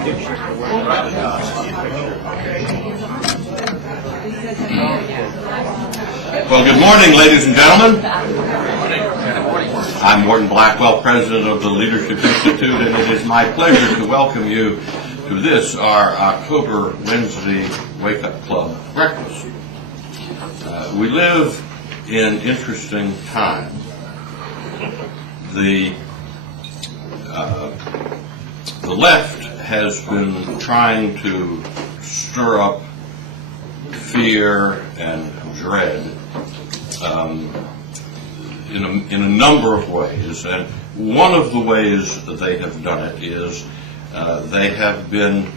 Well, good morning, ladies and gentlemen. I'm Morton Blackwell, president of the Leadership Institute, and it is my pleasure to welcome you to this, our October Wednesday Wake Up Club breakfast. We live in interesting times. The left has been trying to stir up fear and dread in a number of ways, and one of the ways that they have done it is they have been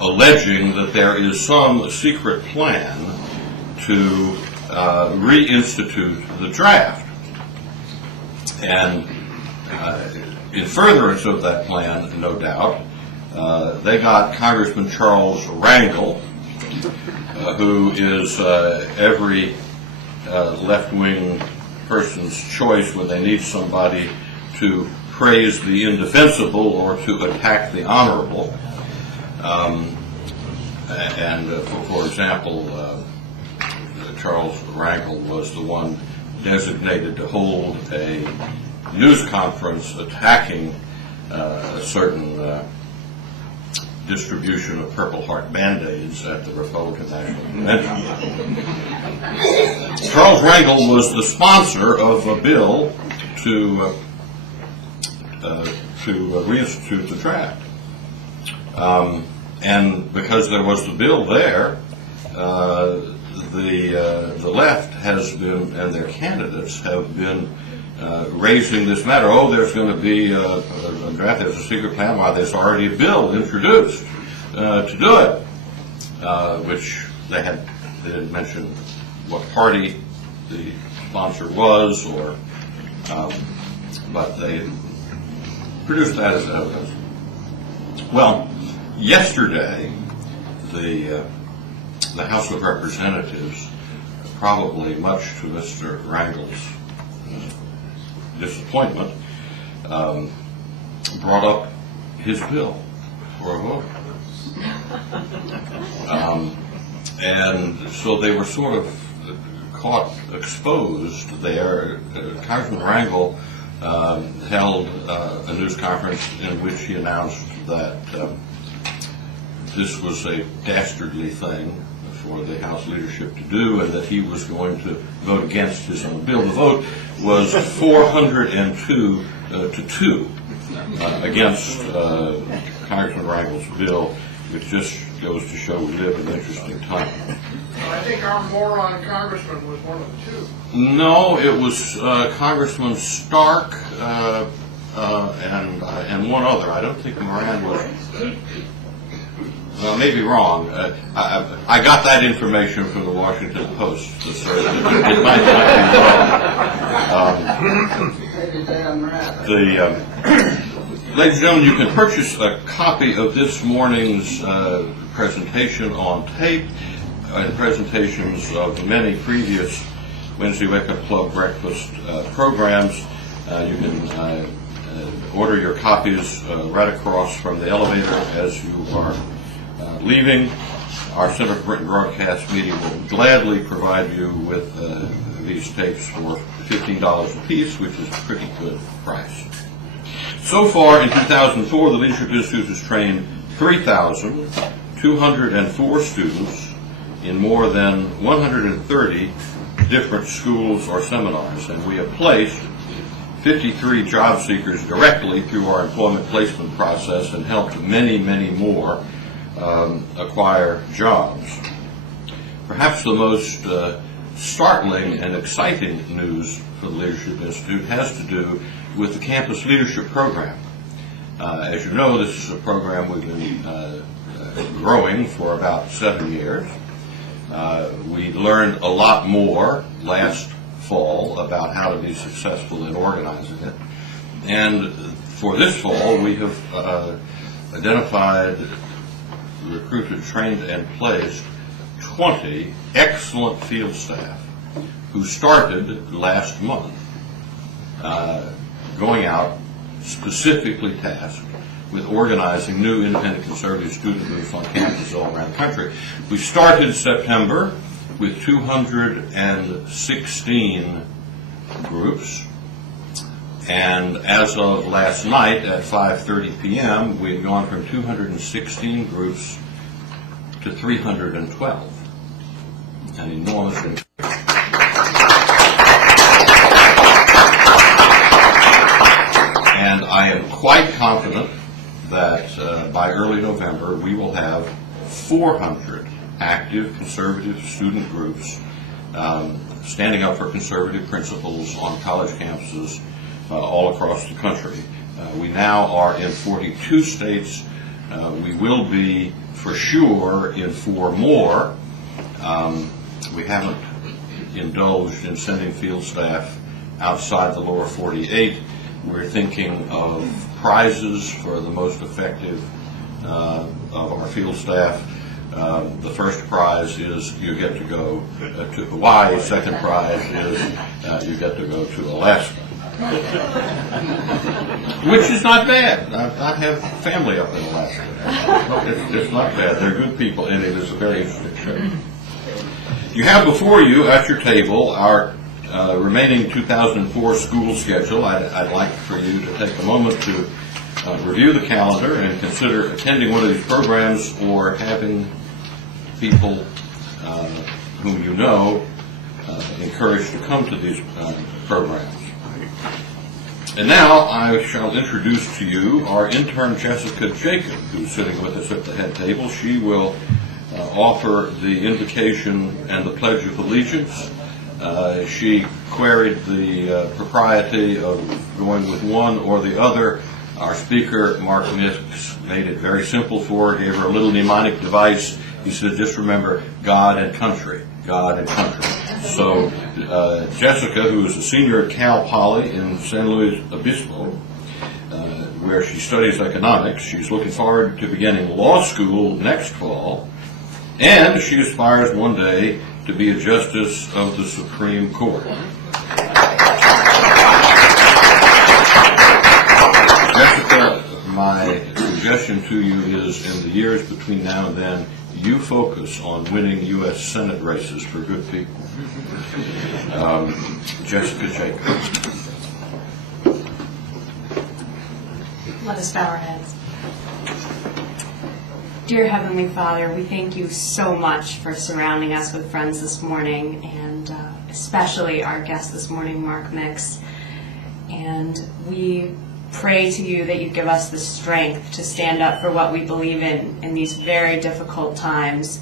alleging that there is some secret plan to reinstitute the draft. And in furtherance of that plan, no doubt, they got Congressman Charles Rangel, who is every left-wing person's choice when they need somebody to praise the indefensible or to attack the honorable. For example, Charles Rangel was the one designated to hold a news conference attacking a certain distribution of Purple Heart Band-Aids at the Republican National Convention. Charles Rangel was the sponsor of a bill to reinstitute the draft. And because there was the bill there, the left has been, and their candidates have been raising this matter. Oh, there's going to be a draft, there's a secret plan. Why, there's already a bill introduced to do it, which they didn't mention what party the sponsor was, or but they produced that as evidence. Well, yesterday, the House of Representatives, probably much to Mr. Rangel's disappointment, brought up his bill for a vote. And so they were sort of caught exposed there. Congressman Rangel held a news conference in which he announced that this was a dastardly thing for the House leadership to do, and that he was going to vote against his own bill. The vote was 402 to 2 against Congressman Rangel's bill, which just goes to show we live in an interesting time. I think our moron congressman was one of the two. No, it was Congressman Stark and one other. I don't think Moran was. I may be wrong. I got that information from the Washington Post, so it might not be wrong. Ladies and gentlemen, you can purchase a copy of this morning's presentation on tape, and presentations of many previous Wednesday Wake Up Club breakfast programs. You can order your copies right across from the elevator as you are leaving. Our Center for Print and Broadcast Media will gladly provide you with these tapes for $15 a piece, which is a pretty good price. So far in 2004, the Leadership Institute has trained 3,204 students in more than 130 different schools or seminars, and we have placed 53 job seekers directly through our employment placement process and helped many, many more acquire jobs. Perhaps the most startling and exciting news for the Leadership Institute has to do with the Campus Leadership Program. As you know, this is a program we've been growing for about 7 years. We learned a lot more last fall about how to be successful in organizing it. And for this fall, we have identified, recruited, trained, and placed 20 excellent field staff who started last month going out specifically tasked with organizing new independent conservative student groups on campuses all around the country. We started September with 216 groups, and as of last night at 5:30 p.m., we had gone from 216 groups to 312. An enormous increase. And I am quite confident that by early November we will have 400 active conservative student groups standing up for conservative principles on college campuses all across the country. We now are in 42 states. We will be for sure in 4 more. We haven't indulged in sending field staff outside the lower 48. We're thinking of prizes for the most effective of our field staff. The first prize is you get to go to Hawaii. Second prize is you get to go to Alaska, which is not bad. I have family up in Alaska. It's not bad. They're good people, and it is a very interesting show. You have before you at your table our remaining 2004 school schedule. I'd like for you to take a moment to review the calendar and consider attending one of these programs or having people whom you know encouraged to come to these programs. And now I shall introduce to you our intern Jessica Jacob, who's sitting with us at the head table. She will offer the invocation and the Pledge of Allegiance. She queried the propriety of going with one or the other. Our speaker, Mark Mix, made it very simple for her, gave her a little mnemonic device. He said, just remember God and country, God and country. So Jessica, who is a senior at Cal Poly in San Luis Obispo, where she studies economics, she's looking forward to beginning law school next fall, and she aspires one day to be a justice of the Supreme Court. Jessica, my suggestion to you is in the years between now and then, you focus on winning U.S. Senate races for good people. Jessica Jacob. Let us bow our heads. Dear Heavenly Father, we thank you so much for surrounding us with friends this morning, and especially our guest this morning, Mark Mix. And we pray to you that you give us the strength to stand up for what we believe in these very difficult times,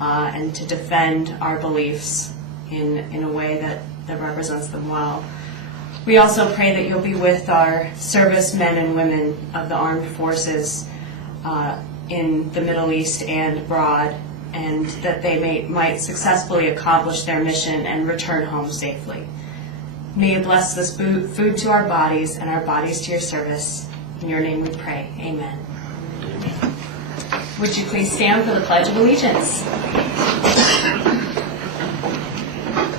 and to defend our beliefs in a way that represents them well. We also pray that you'll be with our servicemen and women of the armed forces in the Middle East and abroad, and that they might successfully accomplish their mission and return home safely. May you bless this food to our bodies and our bodies to your service. In your name we pray. Amen. Would you please stand for the Pledge of Allegiance?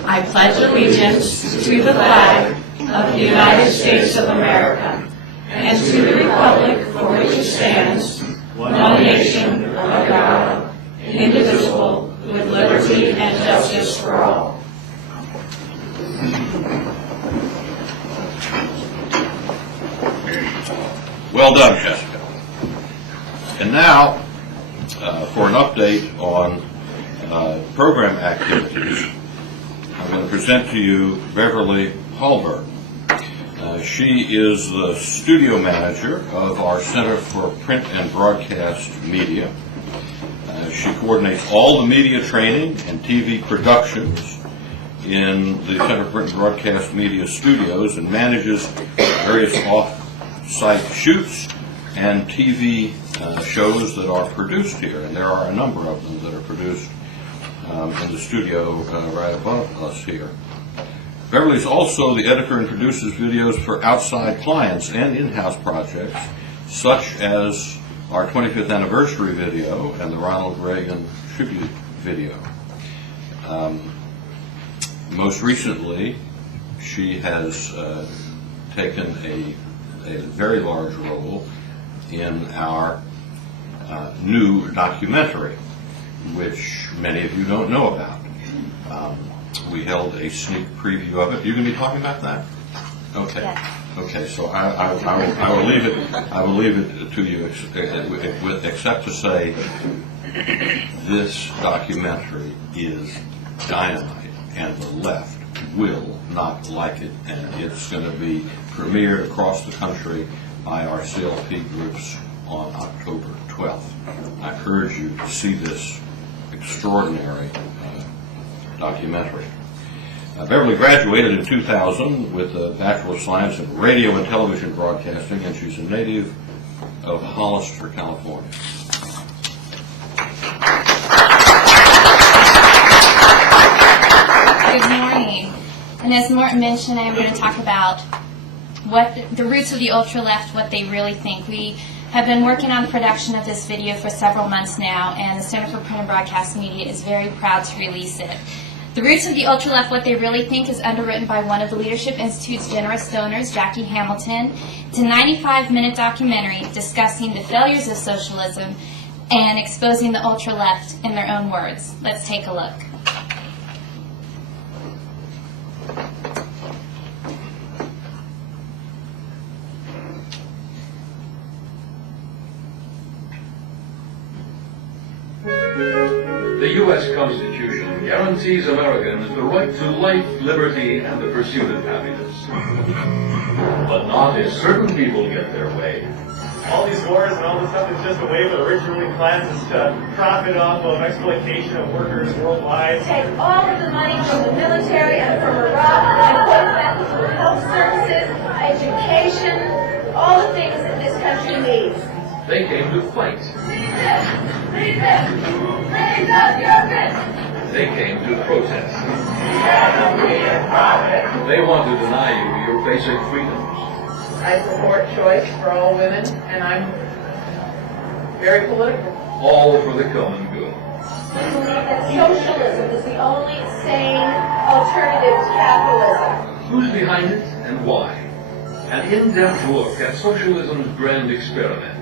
I pledge allegiance to the flag of the United States of America and to the republic for which it stands, one nation, under God, indivisible, with liberty and justice for all. Well done, Jessica. And now, for an update on program activities, I'm going to present to you Beverly Hallberg. She is the studio manager of our Center for Print and Broadcast Media. She coordinates all the media training and TV productions in the Center for Print and Broadcast Media studios and manages various off-site shoots and TV shows that are produced here. And there are a number of them that are produced in the studio right above us here. Beverly is also the editor and produces videos for outside clients and in-house projects, such as our 25th anniversary video and the Ronald Reagan tribute video. Most recently, she has taken a very large role in our new documentary, which many of you don't know about. We held a sneak preview of it. You going to be talking about that? Okay. Yes. Okay. So I will leave it. I will leave it to you, except to say this documentary is dynamite, and the left will not like it, and it's going to be premiered across the country by our CLP groups on October 12th. I urge you to see this extraordinary documentary. Beverly graduated in 2000 with a Bachelor of Science in Radio and Television Broadcasting, and she's a native of Hollister, California. Good morning. And as Morton mentioned, I'm going to talk about what the roots of the ultra-left, what they really think. We have been working on the production of this video for several months now, and the Center for Print and Broadcast Media is very proud to release it. The Roots of the Ultra-Left, What They Really Think is underwritten by one of the Leadership Institute's generous donors, Jackie Hamilton. It's a 95-minute documentary discussing the failures of socialism and exposing the ultra-left in their own words. Let's take a look. The U.S. Constitution guarantees Americans the right to life, liberty, and the pursuit of happiness. But not if certain people get their way. All these wars and all this stuff is just a way for the rich ruling classes to profit off of exploitation of workers worldwide. Take all of the money from the military and from Iraq and put it back into health services, education, all the things that this country needs. They came to fight. They came to protest. They want to deny you your basic freedoms. I support choice for all women, and I'm very political. All for the common good. We believe that socialism is the only sane alternative to capitalism. Who's behind it and why? An in-depth look at socialism's grand experiment.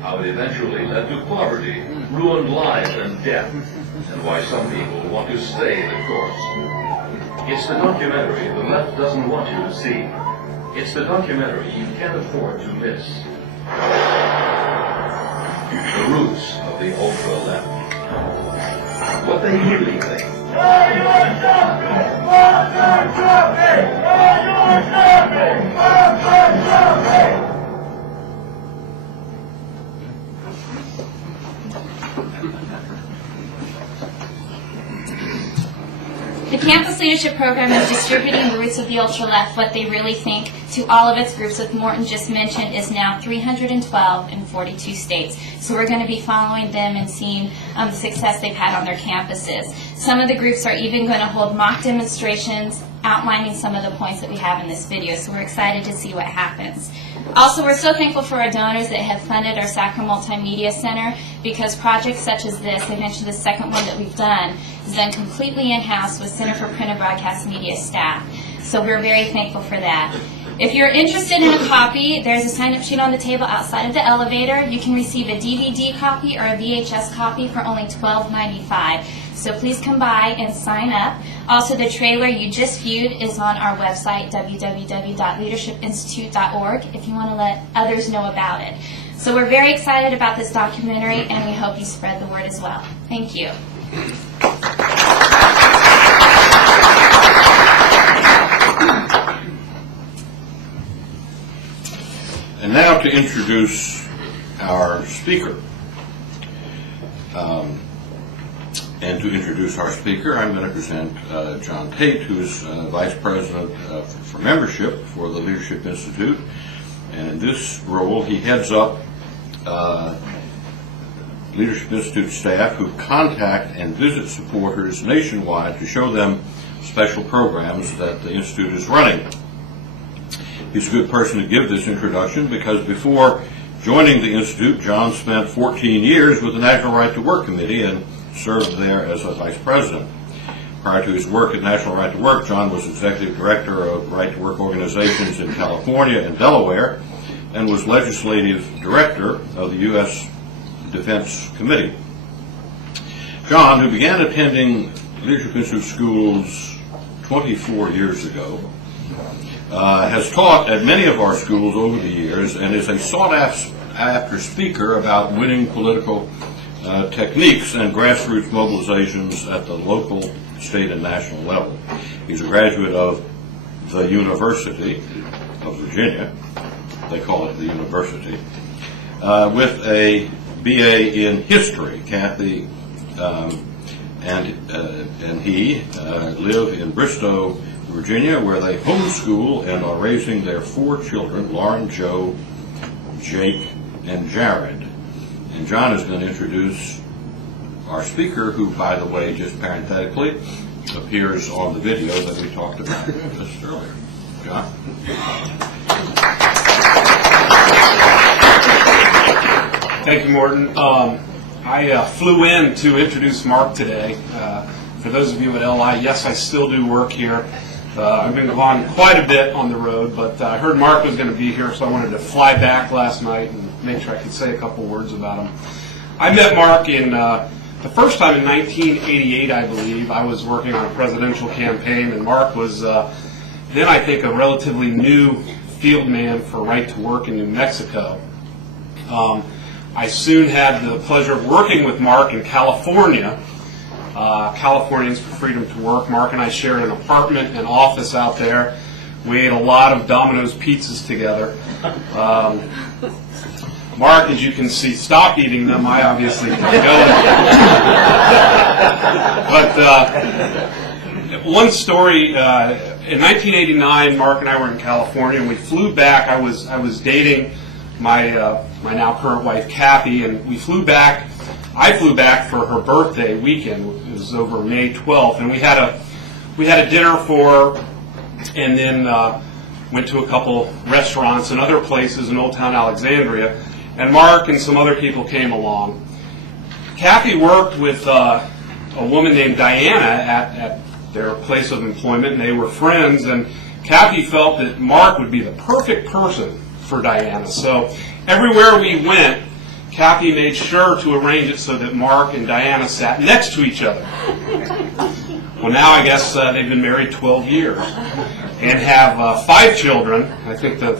How it eventually led to poverty, ruined lives and death, and why some people want to stay the course. It's the documentary the left doesn't want you to see. It's the documentary you can't afford to miss. The Roots of the Ultra-Left. What they really think. The Campus Leadership Program is distributing the Roots of the Ultra-Left, What They Really Think, to all of its groups, as Morton just mentioned, is now 312 in 42 states. So we're going to be following them and seeing the success they've had on their campuses. Some of the groups are even going to hold mock demonstrations outlining some of the points that we have in this video. So we're excited to see what happens. Also, we're so thankful for our donors that have funded our Sacra Multimedia Center, because projects such as this, I mentioned the second one that we've done, is done completely in-house with Center for Print and Broadcast Media staff. So we're very thankful for that. If you're interested in a copy, there's a sign-up sheet on the table outside of the elevator. You can receive a DVD copy or a VHS copy for only $12.95. So please come by and sign up. Also, the trailer you just viewed is on our website, www.leadershipinstitute.org, if you want to let others know about it. So we're very excited about this documentary, and we hope you spread the word as well. Thank you. And now to introduce our speaker. And to introduce our speaker, I'm going to present John Tate, who's Vice President for Membership for the Leadership Institute. And in this role, he heads up Leadership Institute staff who contact and visit supporters nationwide to show them special programs that the Institute is running. He's a good person to give this introduction because before joining the Institute, John spent 14 years with the National Right to Work Committee and served there as a vice president. Prior to his work at National Right to Work, John was executive director of Right to Work organizations in California and Delaware, and was legislative director of the U.S. Defense Committee. John, who began attending Leadership Institute schools 24 years ago, has taught at many of our schools over the years and is a sought-after speaker about winning political techniques and grassroots mobilizations at the local, state, and national level. He's a graduate of the University of Virginia, they call it the University, with a BA in history. Kathy and he live in Bristow, Virginia, where they homeschool and are raising their 4 children, Lauren, Joe, Jake, and Jared. And John is going to introduce our speaker, who, by the way, just parenthetically, appears on the video that we talked about just earlier. John? Thank you, Morton. I flew in to introduce Mark today. For those of you at LI, yes, I still do work here. I've been gone quite a bit on the road, but I heard Mark was going to be here, so I wanted to fly back last night and make sure I could say a couple words about him. I met Mark in the first time in 1988, I believe. I was working on a presidential campaign, and Mark was then, I think, a relatively new field man for Right to Work in New Mexico. I soon had the pleasure of working with Mark in California, Californians for Freedom to Work. Mark and I shared an apartment and office out there. We ate a lot of Domino's pizzas together. Mark, as you can see, stopped eating them. I obviously can't go there. But one story, in 1989, Mark and I were in California, and we flew back. I was dating my now current wife, Kathy, and we flew back. I flew back for her birthday weekend. It was over May 12th, and we had a dinner for her, and then went to a couple restaurants and other places in Old Town Alexandria. And Mark and some other people came along. Kathy worked with a woman named Diana at their place of employment, and they were friends. And Kathy felt that Mark would be the perfect person for Diana. So everywhere we went, Kathy made sure to arrange it so that Mark and Diana sat next to each other. Well, now I guess they've been married 12 years and have 5 children. I think the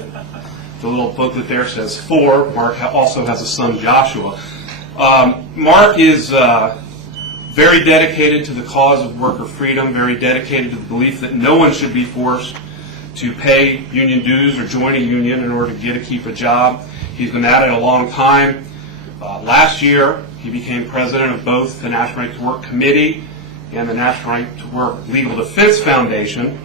little booklet there says 4. Mark also has a son, Joshua. Mark is very dedicated to the cause of worker freedom, very dedicated to the belief that no one should be forced to pay union dues or join a union in order to keep a job. He's been at it a long time. Last year, he became president of both the National Right to Work Committee and the National Right to Work Legal Defense Foundation.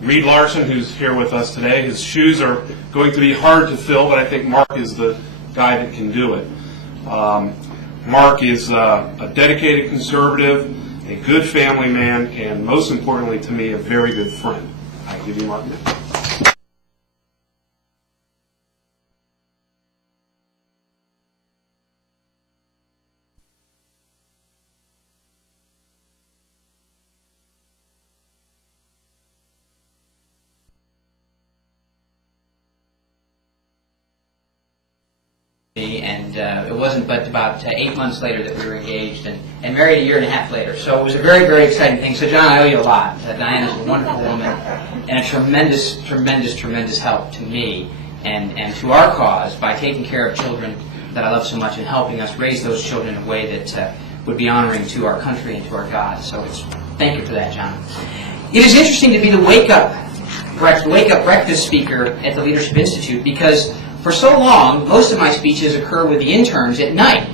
Reed Larson, who's here with us today, his shoes are going to be hard to fill, but I think Mark is the guy that can do it. Mark is a dedicated conservative, a good family man, and most importantly to me, a very good friend. I give you Mark now. And it wasn't but about 8 months later that we were engaged and married a year and a half later. So it was a very, very exciting thing. So John, I owe you a lot. Diana's a wonderful woman and a tremendous, tremendous, tremendous help to me and to our cause by taking care of children that I love so much and helping us raise those children in a way that would be honoring to our country and to our God. So thank you for that, John. It is interesting to be the wake-up breakfast speaker at the Leadership Institute because for so long, most of my speeches occur with the interns at night.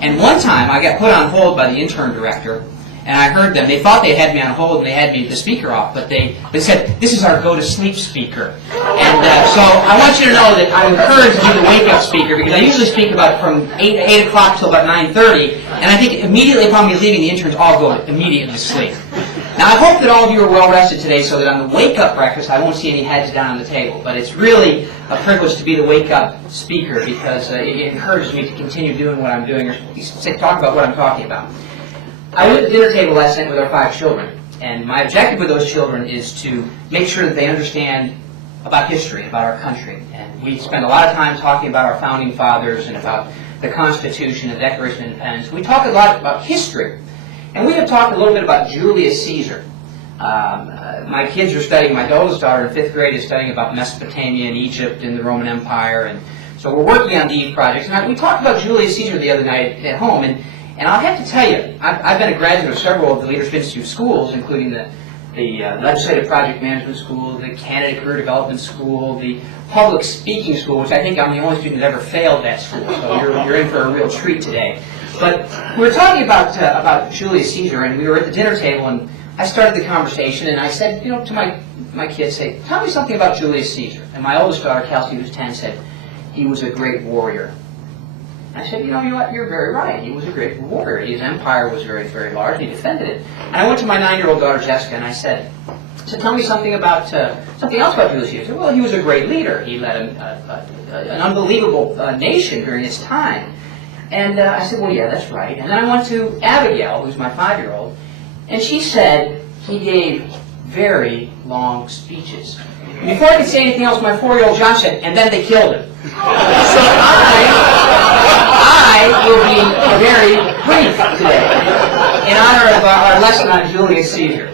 And one time, I got put on hold by the intern director, and I heard them. They thought they had me on hold, and they had me the speaker off, but they said, "This is our go-to-sleep speaker." And so I want you to know that I'm encouraged to be the wake-up speaker, because I usually speak about from 8 o'clock till about 9:30, and I think immediately upon me leaving, the interns all go immediately to sleep. Now, I hope that all of you are well-rested today so that on the wake-up breakfast, I won't see any heads down on the table. But it's really a privilege to be the wake-up speaker because it encourages me to continue doing what I'm doing or talk about what I'm talking about. I was at the dinner table last night with our 5 children, and my objective with those children is to make sure that they understand about history, about our country. And we spend a lot of time talking about our founding fathers and about the Constitution and the Declaration of Independence. We talk a lot about history. And we have talked a little bit about Julius Caesar. My kids are studying, my oldest daughter in 5th grade is studying about Mesopotamia and Egypt and the Roman Empire. And so we're working on these projects. And we talked about Julius Caesar the other night at home. And I'll have to tell you, I've been a graduate of several of the Leadership Institute schools, including the Legislative Project Management School, the Candidate Career Development School, the Public Speaking School, which I think I'm the only student that ever failed that school. So you're in for a real treat today. But we were talking about Julius Caesar, and we were at the dinner table, and I started the conversation, and I said, to my kids, say, tell me something about Julius Caesar. And my oldest daughter, Kelsey, who's 10, said, he was a great warrior. I said, you know what, you're very right. He was a great warrior. His empire was very, very large, and he defended it. And I went to my 9-year-old daughter, Jessica, and I said, so tell me something about something else about Julius Caesar. Well, he was a great leader. He led an unbelievable nation during his time. And I said, well, yeah, that's right. And then I went to Abigail, who's my 5-year-old, and she said he gave very long speeches. And before I could say anything else, my 4-year-old John said, and then they killed him. So I will be very brief today in honor of our lesson on Julius Caesar.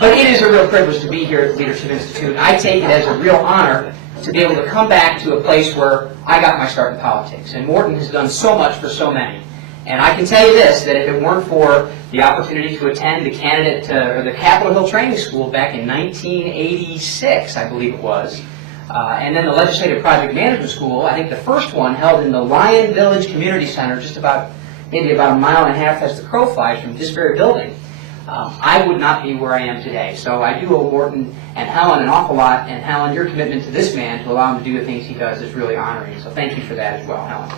But it is a real privilege to be here at the Leadership Institute. I take it as a real honor to be able to come back to a place where I got my start in politics. And Morton has done so much for so many. And I can tell you this, that if it weren't for the opportunity to attend the the Capitol Hill Training School back in 1986, I believe it was, and then the Legislative Project Management School, I think the first one held in the Lion Village Community Center, just maybe about a mile and a half as the crow flies from this very building, I would not be where I am today. So I do owe Morton and Helen an awful lot, and Helen, your commitment to this man to allow him to do the things he does is really honoring. So thank you for that as well, Helen.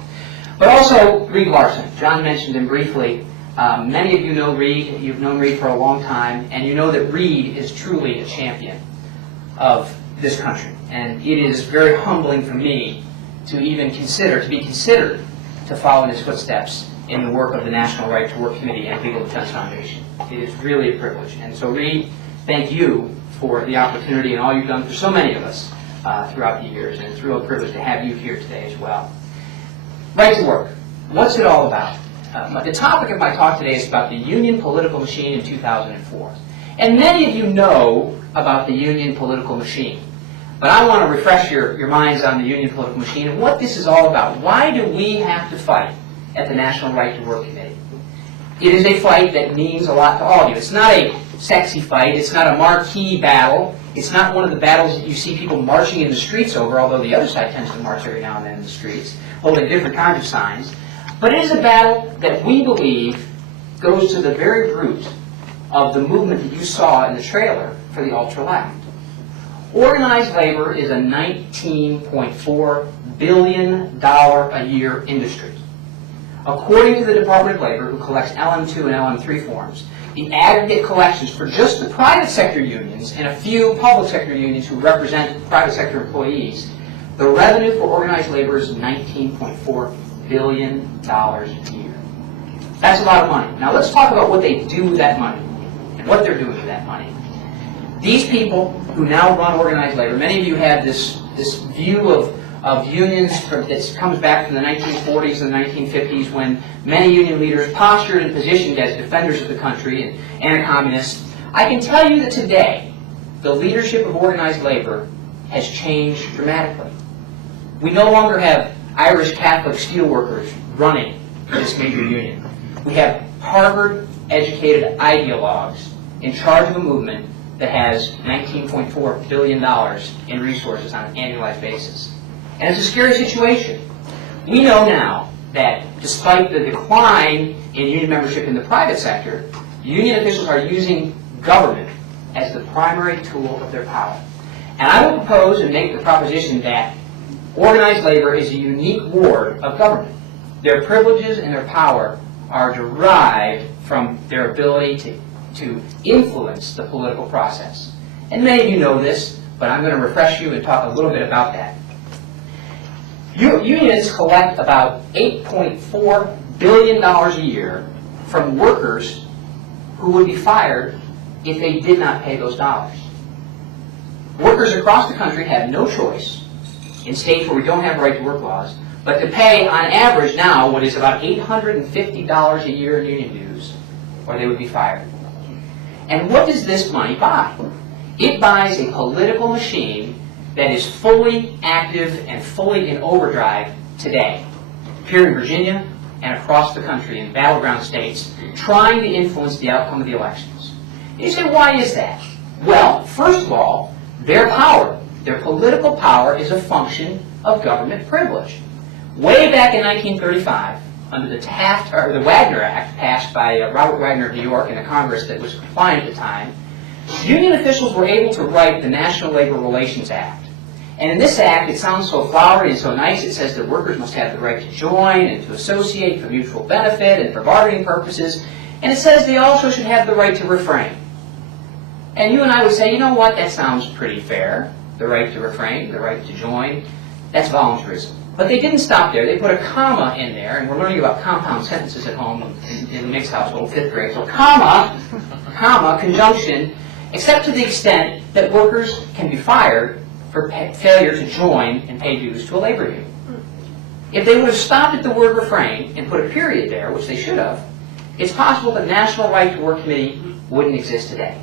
But also Reed Larson. John mentioned him briefly. Many of you know Reed. You've known Reed for a long time, and you know that Reed is truly a champion of this country. And it is very humbling for me to be considered to follow in his footsteps in the work of the National Right to Work Committee and Legal Defense Foundation. It is really a privilege. And so, Reed, thank you for the opportunity and all you've done for so many of us throughout the years. And it's a real privilege to have you here today as well. Right to work. What's it all about? The topic of my talk today is about the union political machine in 2004. And many of you know about the union political machine. But I want to refresh your minds on the union political machine and what this is all about. Why do we have to fight at the National Right to Work Committee? It is a fight that means a lot to all of you. It's not a sexy fight. It's not a marquee battle. It's not one of the battles that you see people marching in the streets over, although the other side tends to march every now and then in the streets, holding different kinds of signs. But it is a battle that we believe goes to the very root of the movement that you saw in the trailer for the ultra-left. Organized labor is a $19.4 billion a year industry. According to the Department of Labor, who collects LM2 and LM3 forms, the aggregate collections for just the private sector unions and a few public sector unions who represent private sector employees, the revenue for organized labor is $19.4 billion a year. That's a lot of money. Now let's talk about what they do with that money and what they're doing with that money. These people who now run organized labor, many of you have this view of unions that comes back from the 1940s and the 1950s when many union leaders postured and positioned as defenders of the country and anti-communists. I can tell you that today, the leadership of organized labor has changed dramatically. We no longer have Irish Catholic steelworkers running this major union. We have Harvard-educated ideologues in charge of a movement that has $19.4 billion in resources on an annualized basis. And it's a scary situation. We know now that despite the decline in union membership in the private sector, union officials are using government as the primary tool of their power. And I will propose and make the proposition that organized labor is a unique ward of government. Their privileges and their power are derived from their ability to influence the political process. And many of you know this, but I'm going to refresh you and talk a little bit about that. Unions collect about $8.4 billion a year from workers who would be fired if they did not pay those dollars. workers across the country have no choice, in states where we don't have right to work laws, but to pay on average now what is about $850 a year in union dues, or they would be fired. And what does this money buy? It buys a political machine that is fully active and fully in overdrive today, here in Virginia and across the country in battleground states, trying to influence the outcome of the elections. And you say, why is that? Well, first of all, their power, their political power, is a function of government privilege. Way back in 1935, under the Wagner Act, passed by Robert Wagner of New York and a Congress that was compliant at the time, union officials were able to write the National Labor Relations Act. And in this act, it sounds so flowery and so nice. It says that workers must have the right to join and to associate for mutual benefit and for bargaining purposes. And it says they also should have the right to refrain. And you and I would say, you know what, that sounds pretty fair. The right to refrain, the right to join, that's voluntarism. But they didn't stop there. They put a comma in there, and we're learning about compound sentences at home in the mixed household, 5th grade. So comma, conjunction, except to the extent that workers can be fired for failure to join and pay dues to a labor union. If they would have stopped at the word refrain and put a period there, which they should have, it's possible that the National Right to Work Committee wouldn't exist today.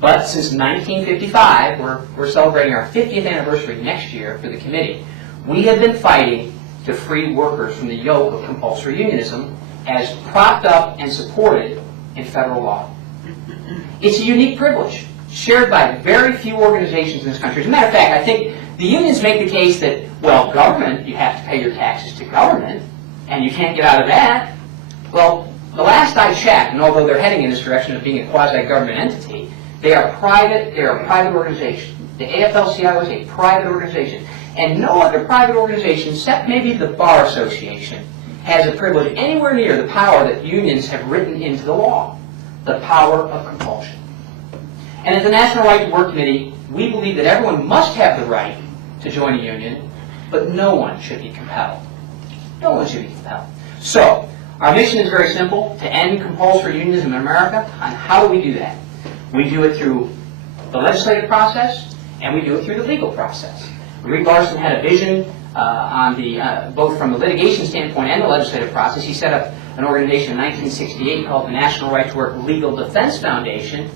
But since 1955, we're celebrating our 50th anniversary next year for the committee, we have been fighting to free workers from the yoke of compulsory unionism as propped up and supported in federal law. It's a unique privilege shared by very few organizations in this country. As a matter of fact, I think the unions make the case that, well, government, you have to pay your taxes to government, and you can't get out of that. Well, the last I checked, and although they're heading in this direction of being a quasi-government entity, they are a private organization. The AFL-CIO is a private organization. And no other private organization, except maybe the Bar Association, has a privilege anywhere near the power that unions have written into the law, the power of compulsion. And at the National Right to Work Committee, we believe that everyone must have the right to join a union, but no one should be compelled. No one should be compelled. So, our mission is very simple, to end compulsory unionism in America. And how do we do that? We do it through the legislative process, and we do it through the legal process. Reed Larson had a vision both from the litigation standpoint and the legislative process. He set up an organization in 1968 called the National Right to Work Legal Defense Foundation.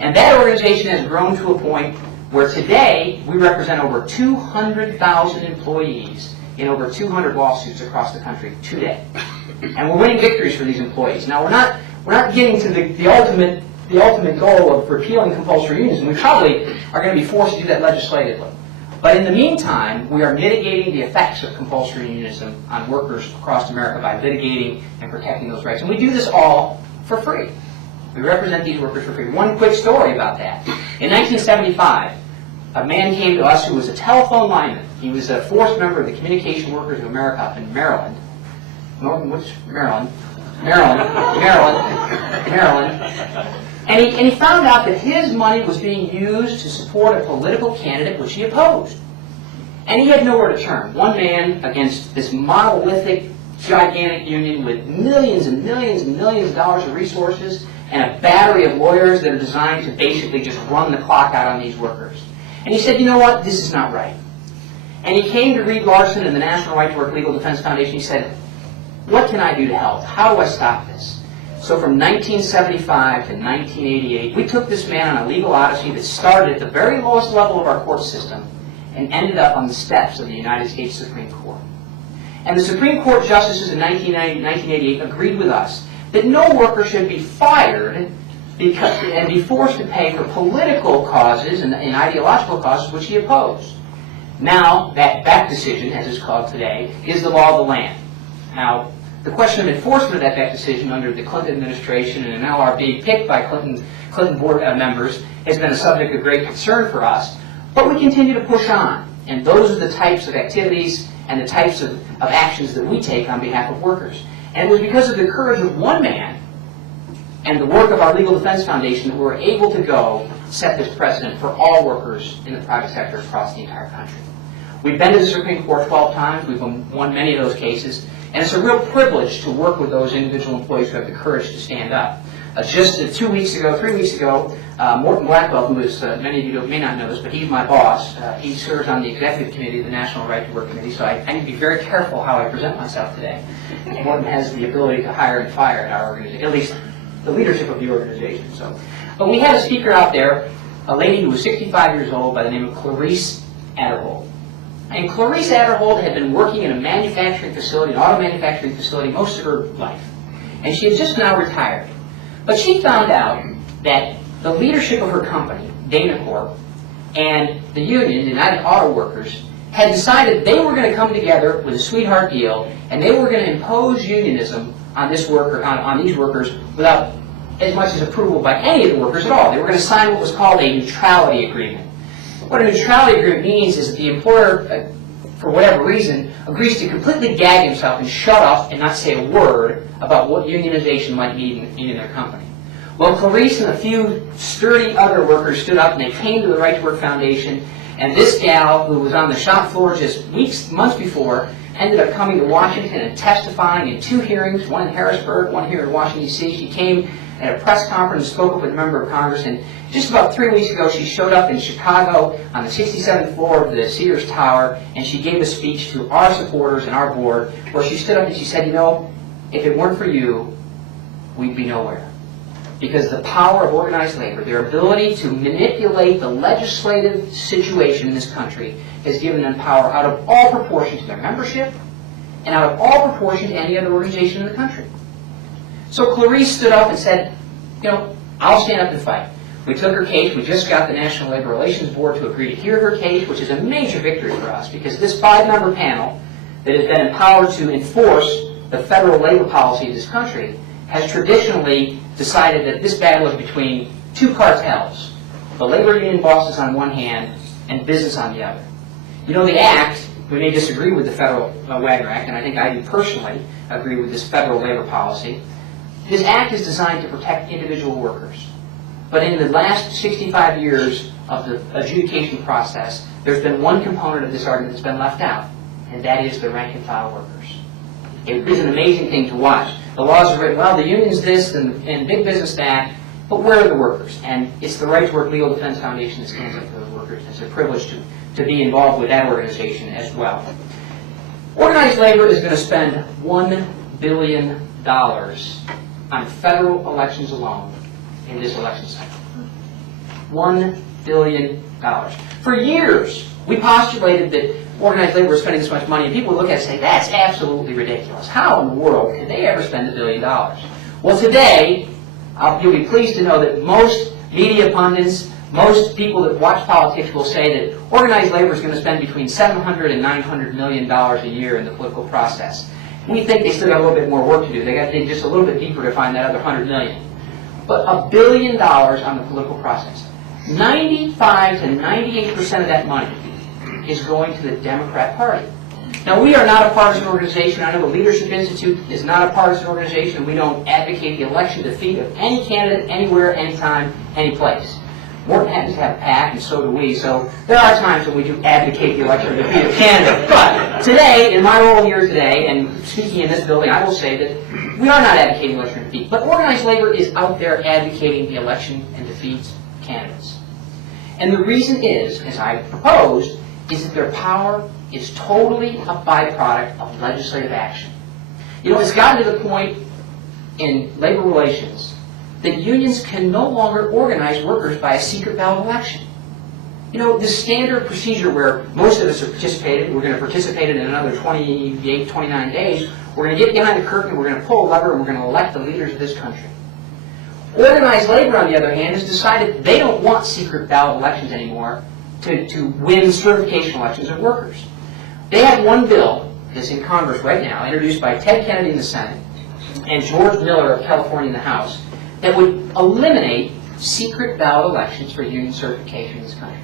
And that organization has grown to a point where today we represent over 200,000 employees in over 200 lawsuits across the country today. And we're winning victories for these employees. Now, we're not getting to the ultimate goal of repealing compulsory unionism. We probably are going to be forced to do that legislatively. But in the meantime, we are mitigating the effects of compulsory unionism on workers across America by litigating and protecting those rights. And we do this all for free. We represent these workers for free. One quick story about that. In 1975, a man came to us who was a telephone lineman. He was a forced member of the Communication Workers of America up in Maryland. Maryland. And he found out that his money was being used to support a political candidate which he opposed. And he had nowhere to turn. One man against this monolithic, gigantic union with millions and millions and millions of dollars of resources and a battery of lawyers that are designed to basically just run the clock out on these workers. And he said, you know what, this is not right. And he came to Reed Larson and the National Right to Work Legal Defense Foundation. He said, what can I do to help? How do I stop this? So from 1975 to 1988, we took this man on a legal odyssey that started at the very lowest level of our court system and ended up on the steps of the United States Supreme Court. And the Supreme Court justices in 1988 agreed with us that no worker should be fired and be forced to pay for political causes and ideological causes which he opposed. Now, that decision, as it's called today, is the law of the land. Now, the question of enforcement of that decision under the Clinton administration and an LRB picked by Clinton board members has been a subject of great concern for us, but we continue to push on. And those are the types of activities and the types of actions that we take on behalf of workers. And it was because of the courage of one man and the work of our Legal Defense Foundation that we were able to go set this precedent for all workers in the private sector across the entire country. We've been to the Supreme Court 12 times. We've won many of those cases. And it's a real privilege to work with those individual employees who have the courage to stand up. Just 2 weeks ago, 3 weeks ago, Morton Blackwell, who is, many of you may not know this, but he's my boss. He serves on the executive committee of the National Right to Work Committee, so I need to be very careful how I present myself today. Morton has the ability to hire and fire at our organization, at least the leadership of the organization. So, but we had a speaker out there, a lady who was 65 years old by the name of Clarice Adderhold. And Clarice Adderhold had been working in a manufacturing facility, an auto manufacturing facility, most of her life. And she had just now retired. But she found out that the leadership of her company, Dana Corp, and the union, the United Auto Workers, had decided they were going to come together with a sweetheart deal, and they were going to impose unionism on this worker, on these workers, without as much as approval by any of the workers at all. They were going to sign what was called a neutrality agreement. What a neutrality agreement means is that the employer, for whatever reason, agrees to completely gag himself and shut up and not say a word about what unionization might mean in their company. Well, Clarice and a few sturdy other workers stood up and they came to the Right to Work Foundation, and this gal, who was on the shop floor just months before, ended up coming to Washington and testifying in 2 hearings, one in Harrisburg, one here in Washington, D.C. She came at a press conference and spoke up with a member of Congress, and just about 3 weeks ago she showed up in Chicago on the 67th floor of the Sears Tower, and she gave a speech to our supporters and our board where she stood up and she said, you know, if it weren't for you, we'd be nowhere. Because the power of organized labor, their ability to manipulate the legislative situation in this country, has given them power out of all proportion to their membership and out of all proportion to any other organization in the country. So Clarice stood up and said, you know, I'll stand up and fight. We took her case. We just got the National Labor Relations Board to agree to hear her case, which is a major victory for us, because this 5-member panel that has been empowered to enforce the federal labor policy of this country has traditionally decided that this battle is between 2 cartels, the labor union bosses on one hand and business on the other. You know, the Act, we may disagree with the Federal Wagner Act, and I think I do personally agree with this federal labor policy. This Act is designed to protect individual workers. But in the last 65 years of the adjudication process, there's been one component of this argument that's been left out, and that is the rank and file workers. It is an amazing thing to watch. The laws are written, well, the union's this and big business that, but where are the workers? And it's the Right to Work Legal Defense Foundation that stands up for the workers. It's a privilege to be involved with that organization as well. Organized labor is going to spend $1 billion on federal elections alone in this election cycle. $1 billion. For years, we postulated that organized labor is spending this much money, and people would look at it and say, that's absolutely ridiculous. How in the world could they ever spend $1 billion? Well, today, you'll be pleased to know that most media pundits, most people that watch politics will say that organized labor is going to spend between $700 and $900 million a year in the political process. We think they still got a little bit more work to do. They got to dig just a little bit deeper to find that other $100 million. But $1 billion on the political process. 95 to 98% of that money is going to the Democrat Party. Now, we are not a partisan organization. I know the Leadership Institute is not a partisan organization. We don't advocate the election defeat of any candidate, anywhere, anytime, any place. Morton happens to have a PAC, and so do we, so there are times when we do advocate the election defeat of candidate. But today, in my role here today, and speaking in this building, I will say that we are not advocating election defeat, but organized labor is out there advocating the election and defeat candidates. And the reason is, as I proposed, is that their power is totally a byproduct of legislative action. You know, it's gotten to the point in labor relations that unions can no longer organize workers by a secret ballot election. You know, the standard procedure where most of us are participating, we're going to participate in another 28, 29 days, we're going to get behind the curtain, we're going to pull a lever, and we're going to elect the leaders of this country. Organized labor, on the other hand, has decided they don't want secret ballot elections anymore to win certification elections of workers. They have one bill that's in Congress right now, introduced by Ted Kennedy in the Senate and George Miller of California in the House, that would eliminate secret ballot elections for union certification in this country.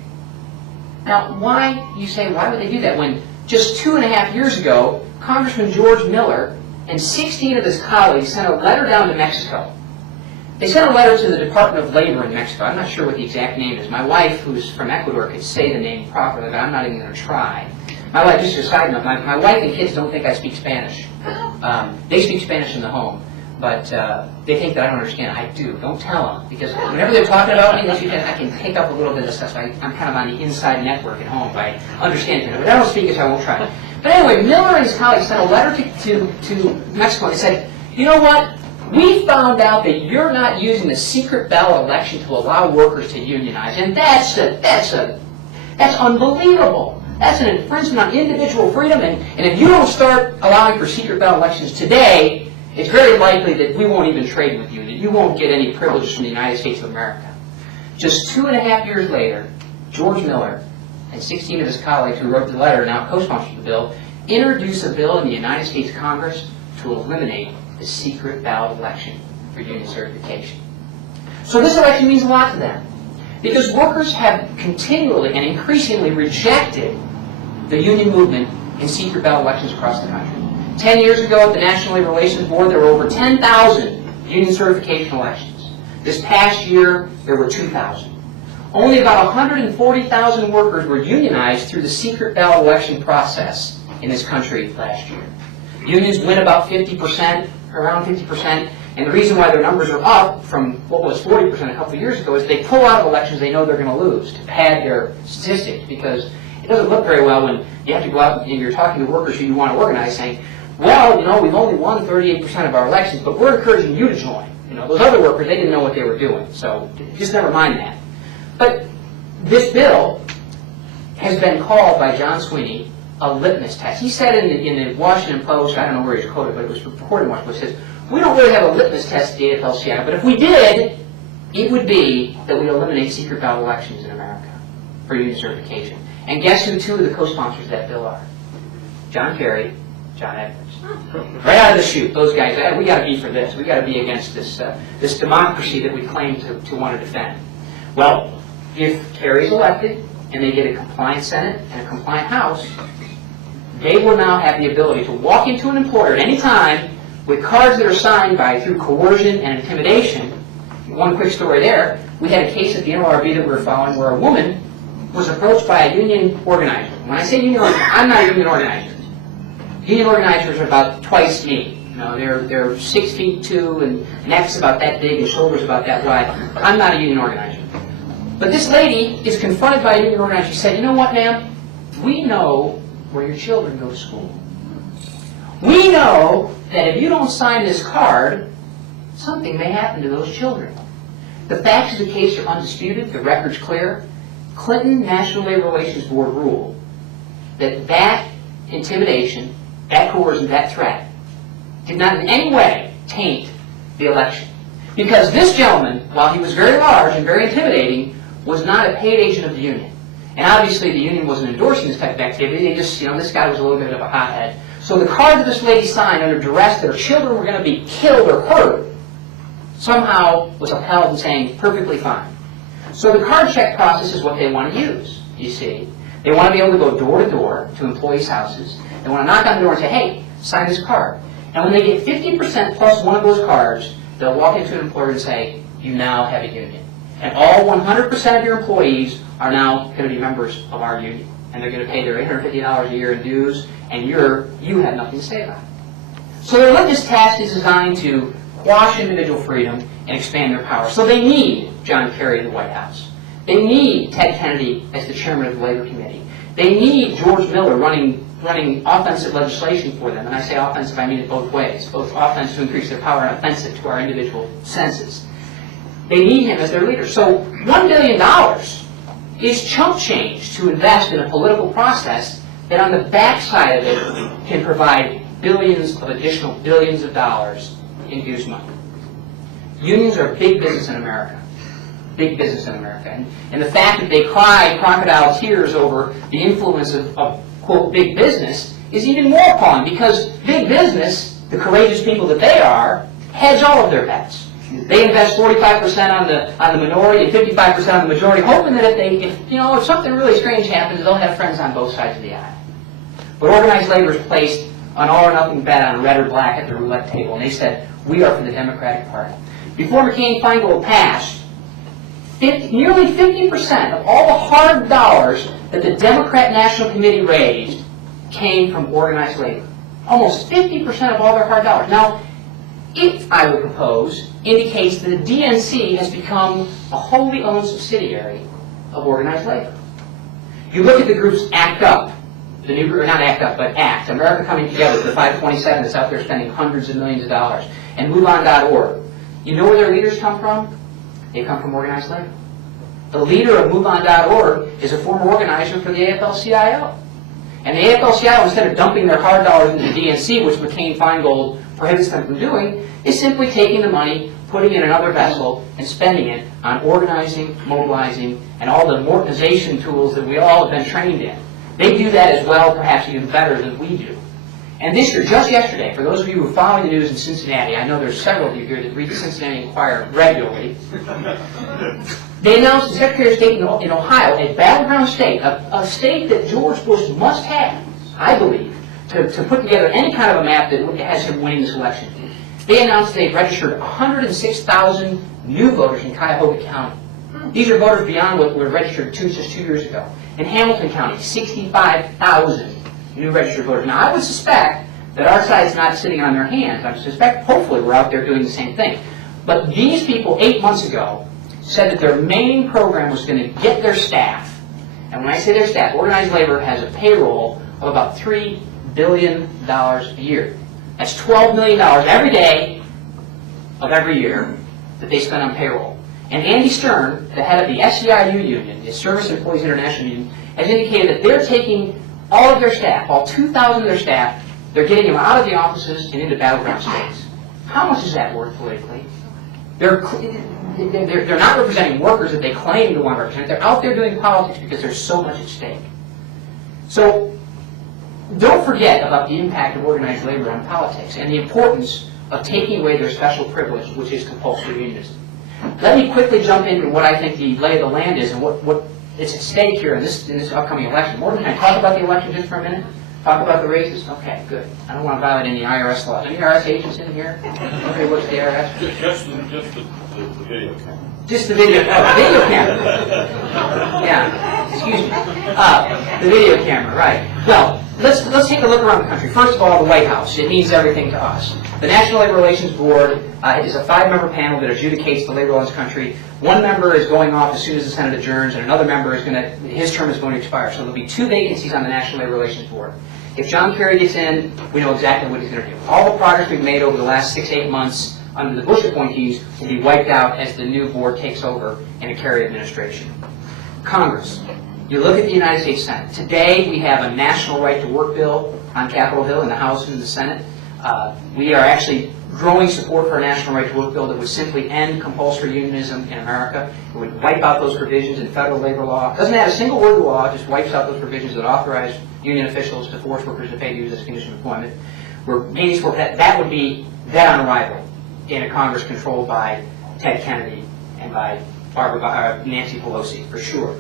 Now, why, you say, why would they do that when just 2.5 years ago, Congressman George Miller and 16 of his colleagues sent a letter down to Mexico. They sent a letter to the Department of Labor in Mexico. I'm not sure what the exact name is. My wife, who's from Ecuador, could say the name properly, but I'm not even going to try. My wife, just a side note, my wife and kids don't think I speak Spanish. They speak Spanish in the home. but they think that I don't understand. I do. Don't tell them, because whenever they're talking about me, they should, I can pick up a little bit of stuff. So I'm kind of on the inside network at home by understanding it. But I don't speak it, so I won't try. But anyway, Miller and his colleagues sent a letter to Mexico. They said, you know what? We found out that you're not using the secret ballot election to allow workers to unionize, and that's unbelievable. That's an infringement on individual freedom, and if you don't start allowing for secret ballot elections today, it's very likely that we won't even trade with you, that you won't get any privileges from the United States of America. Just 2.5 years later, George Miller and 16 of his colleagues who wrote the letter, now co-sponsored the bill, introduced a bill in the United States Congress to eliminate the secret ballot election for union certification. So this election means a lot to them, because workers have continually and increasingly rejected the union movement in secret ballot elections across the country. 10 years ago at the National Labor Relations Board, there were over 10,000 union certification elections. This past year, there were 2,000. Only about 140,000 workers were unionized through the secret ballot election process in this country last year. Unions win about 50%, around 50%, and the reason why their numbers are up from what was 40% a couple of years ago is they pull out of elections they know they're going to lose to pad their statistics, because it doesn't look very well when you have to go out and you're talking to workers who you want to organize saying, well, you know, we've only won 38% of our elections, but we're encouraging you to join. You know, those other workers, they didn't know what they were doing, so just never mind that. But this bill has been called by John Sweeney a litmus test. He said in the Washington Post, I don't know where he's quoted, but it was reported in Washington Post, says, we don't really have a litmus test at the AFL-CIO, but if we did, it would be that we eliminate secret ballot elections in America for union certification. And guess who two of the co-sponsors of that bill are? John Kerry, John Edwards. Right out of the chute, those guys, we got to be for this. We got to be against this this democracy that we claim to want to defend. Well, if Kerry's elected and they get a compliant Senate and a compliant House, they will now have the ability to walk into an employer at any time with cards that are signed by through coercion and intimidation. One quick story there. We had a case at the NLRB that we were following where a woman was approached by a union organizer. When I say union organizer, I'm not a union organizer. Union organizers are about twice me. You know, they're 6 feet 2 and necks about that big and shoulders about that wide. I'm not a union organizer. But this lady is confronted by a union organizer. She said, you know what, ma'am? We know where your children go to school. We know that if you don't sign this card, something may happen to those children. The facts of the case are undisputed. The record's clear. Clinton National Labor Relations Board ruled that intimidation, that coercion, that threat did not in any way taint the election. Because this gentleman, while he was very large and very intimidating, was not a paid agent of the union. And obviously the union wasn't endorsing this type of activity. They just, this guy was a little bit of a hothead. So the card that this lady signed under duress that her children were going to be killed or hurt somehow was upheld and saying perfectly fine. So the card check process is what they want to use, you see. They want to be able to go door to door to employees' houses. They want to knock on the door and say, hey, sign this card. And when they get 50% plus one of those cards, they'll walk into an employer and say, you now have a union. And all 100% of your employees are now going to be members of our union. And they're going to pay their $850 a year in dues, and you have nothing to say about it. So their litmus test is designed to quash individual freedom and expand their power. So they need John Kerry in the White House. They need Ted Kennedy as the chairman of the Labor Committee. They need George Miller running offensive legislation for them. And I say offensive, I mean it both ways. Both offensive to increase their power and offensive to our individual senses. They need him as their leader. So $1 billion is chump change to invest in a political process that on the backside of it can provide additional billions of dollars in dues money. Unions are big business in America. Big business in America. And the fact that they cry crocodile tears over the influence of quote, big business is even more appalling, because big business, the courageous people that they are, hedge all of their bets. They invest 45% on the minority and 55% on the majority, hoping that if something really strange happens, they'll have friends on both sides of the aisle. But organized labor is placed an all or nothing bet on red or black at the roulette table, and they said, we are for the Democratic Party. Before McCain-Feingold passed, nearly 50% of all the hard dollars that the Democrat National Committee raised came from organized labor. Almost 50% of all their hard dollars. Now, if I would propose, indicates that the DNC has become a wholly owned subsidiary of organized labor. You look at the groups ACT UP, the new, or not ACT UP, but ACT, America Coming Together, the 527 that's out there spending hundreds of millions of dollars, and MoveOn.org. You know where their leaders come from? They come from organized labor. The leader of MoveOn.org is a former organizer for the AFL-CIO. And the AFL-CIO, instead of dumping their hard dollars into the DNC, which McCain-Feingold prohibits them from doing, is simply taking the money, putting it in another vessel, and spending it on organizing, mobilizing, and all the Mortonization tools that we all have been trained in. They do that as well, perhaps even better than we do. And this year, just yesterday, for those of you who are following the news in Cincinnati, I know there's several of you here that read the Cincinnati Enquirer regularly, they announced the Secretary of State in Ohio, a battleground state, a state that George Bush must have, I believe, to put together any kind of a map that has him winning this election. They announced they've registered 106,000 new voters in Cuyahoga County. These are voters beyond what were registered just 2 years ago. In Hamilton County, 65,000 new registered voters. Now, I would suspect that our side's not sitting on their hands. I suspect, hopefully, we're out there doing the same thing. But these people, 8 months ago, said that their main program was going to get their staff. And when I say their staff, organized labor has a payroll of about $3 billion a year. That's $12 million every day of every year that they spend on payroll. And Andy Stern, the head of the SEIU union, the Service Employees International Union, has indicated that they're taking all of their staff, all 2,000 of their staff, they're getting them out of the offices and into battleground states. How much is that worth politically? They're not representing workers that they claim to want to represent. They're out there doing politics because there's so much at stake. So don't forget about the impact of organized labor on politics and the importance of taking away their special privilege, which is compulsory unionism. Let me quickly jump into what I think the lay of the land is and what is at stake here in this upcoming election. Morton, can I talk about the election just for a minute? Talk about the races? Okay, good. I don't want to violate any IRS laws. Any IRS agents in here? Okay, what's the IRS? Just the video camera. Just the video, video camera. Yeah, excuse me. The video camera, right. Well, let's take a look around the country. First of all, the White House. It means everything to us. The National Labor Relations Board is a 5-member panel that adjudicates the labor laws in the country. One member is going off as soon as the Senate adjourns, and another member is his term is going to expire. So there'll be 2 vacancies on the National Labor Relations Board. If John Kerry gets in, we know exactly what he's going to do. All the progress we've made over the last 6-8 months under the Bush appointees will be wiped out as the new board takes over in a Kerry administration. Congress. You look at the United States Senate. Today we have a national right to work bill on Capitol Hill in the House and in the Senate. We are actually growing support for a national right to work bill that would simply end compulsory unionism in America. It would wipe out those provisions in federal labor law. It doesn't add a single word to law, it just wipes out those provisions that authorize union officials to force workers to pay dues as a condition of employment. We're gaining support for that. That would be dead on arrival in a Congress controlled by Ted Kennedy and by Nancy Pelosi, for sure.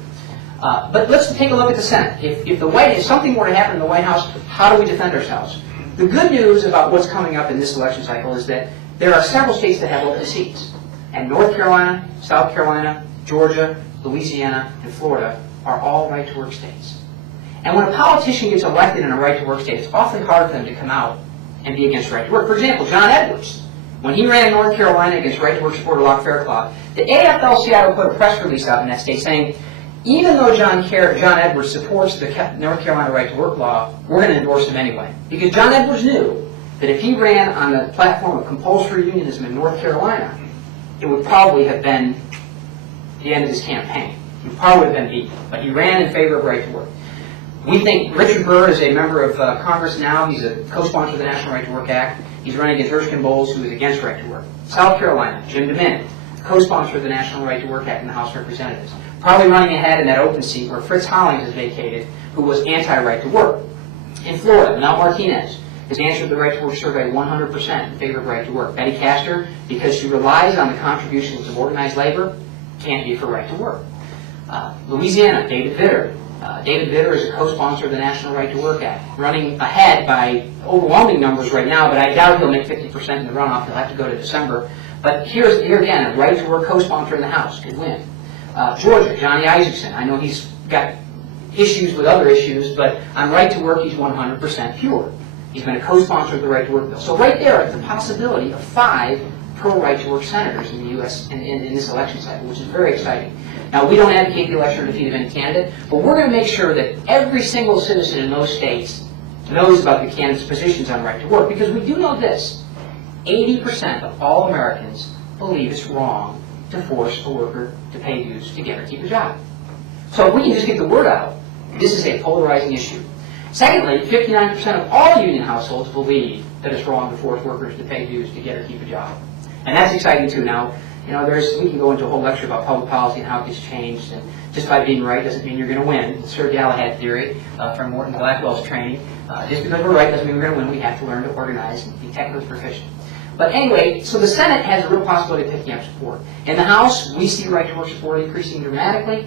But let's take a look at the Senate. If something were to happen in the White House, how do we defend ourselves? The good news about what's coming up in this election cycle is that there are several states that have open seats. And North Carolina, South Carolina, Georgia, Louisiana, and Florida are all right-to-work states. And when a politician gets elected in a right-to-work state, it's awfully hard for them to come out and be against right-to-work. For example, John Edwards. When he ran in North Carolina against right-to-work supporter Locke Fairclough, the AFL-CIO put a press release out in that state saying, even though John Edwards supports the North Carolina right-to-work law, we're going to endorse him anyway. Because John Edwards knew that if he ran on the platform of compulsory unionism in North Carolina, it would probably have been the end of his campaign. He probably would have been beaten. But he ran in favor of right-to-work. We think Richard Burr is a member of Congress now. He's a co-sponsor of the National Right to Work Act. He's running against Erskine Bowles, who is against right to work. South Carolina, Jim DeMint, co-sponsor of the National Right to Work Act in the House of Representatives. Probably running ahead in that open seat where Fritz Hollings is vacated, who was anti-right to work. In Florida, Mel Martinez has answered the right to work survey 100% in favor of right to work. Betty Castor, because she relies on the contributions of organized labor, can't be for right to work. Louisiana, David Vitter. David Vitter is a co-sponsor of the National Right to Work Act, running ahead by overwhelming numbers right now, but I doubt he'll make 50% in the runoff. He'll have to go to December. But here again, a right to work co-sponsor in the House could win. Georgia, Johnny Isaacson. I know he's got issues with other issues, but on right to work, he's 100% pure. He's been a co-sponsor of the Right to Work bill. So right there is the possibility of 5 pro-right to work senators in the U.S. in this election cycle, which is very exciting. Now, we don't advocate the election or defeat of any candidate, but we're going to make sure that every single citizen in those states knows about the candidate's positions on right to work, because we do know this. 80% of all Americans believe it's wrong to force a worker to pay dues to get or keep a job. So if we can just get the word out, this is a polarizing issue. Secondly, 59% of all union households believe that it's wrong to force workers to pay dues to get or keep a job. And that's exciting too. Now, we can go into a whole lecture about public policy and how it gets changed, and just by being right doesn't mean you're going to win. Sir Galahad theory from Morton Blackwell's training. Just because we're right doesn't mean we're going to win. We have to learn to organize and be technically proficient. But anyway, so the Senate has a real possibility of picking up support. In the House, we see right to work support increasing dramatically.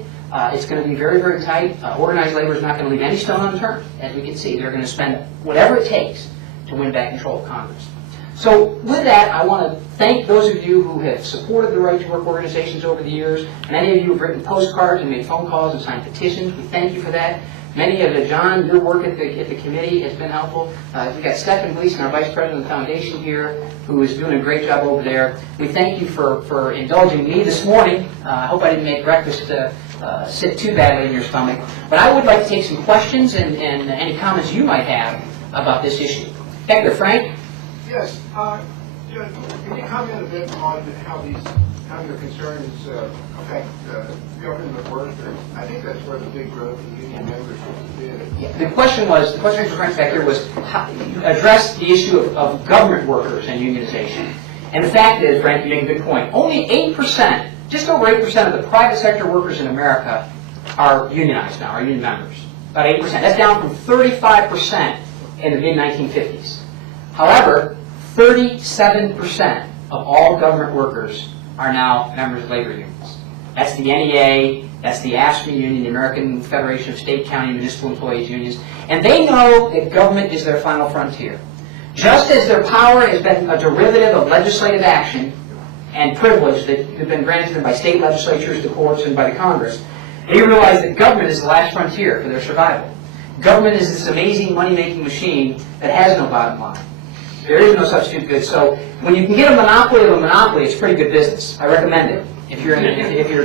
It's going to be very, very tight. Organized labor is not going to leave any stone unturned. As we can see, they're going to spend whatever it takes to win back control of Congress. So with that, I want to thank those of you who have supported the Right to Work organizations over the years. Many of you have written postcards and made phone calls and signed petitions. We thank you for that. Many of you, John, your work at the committee has been helpful. We've got Stephen Gleason, our Vice President of the Foundation here, who is doing a great job over there. We thank you for indulging me this morning. I hope I didn't make breakfast sit too badly in your stomach. But I would like to take some questions and any comments you might have about this issue. Hector, Frank? Yes. Can you comment a bit on how your concerns affect government workers? I think that's where the big growth in union membership is. Yeah. The question for Frank Hector was address the issue of government workers and unionization. And the fact is, Frank, you make a good point. Only 8%, just over 8% of the private sector workers in America are unionized now, are union members. About 8%. That's down from 35% in the mid-1950s. However, 37% of all government workers are now members of labor unions. That's the NEA, that's the AFSCME union, the American Federation of State, County, and Municipal Employees Unions, and they know that government is their final frontier. Just as their power has been a derivative of legislative action and privilege that have been granted to them by state legislatures, the courts, and by the Congress, they realize that government is the last frontier for their survival. Government is this amazing money-making machine that has no bottom line. There is no substitute good. So when you can get a monopoly of a monopoly, it's pretty good business. I recommend it if you're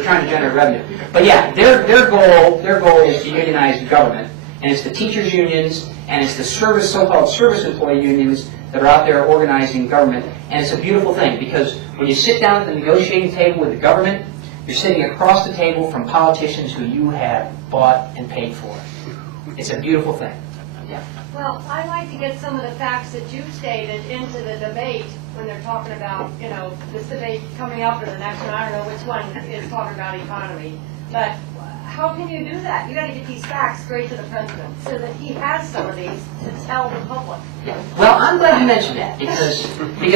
trying to generate revenue. But yeah, their goal is to unionize government, and it's the teachers' unions and it's the so-called service employee unions that are out there organizing government. And it's a beautiful thing, because when you sit down at the negotiating table with the government, you're sitting across the table from politicians who you have bought and paid for. It's a beautiful thing. Yeah. Well, I like to get some of the facts that you stated into the debate when they're talking about, this debate coming up or the next one. I don't know which one is talking about economy. But how can you do that? You got to get these facts straight to the president so that he has some of these to tell the public. Yeah. Well, I'm glad you mentioned that, because we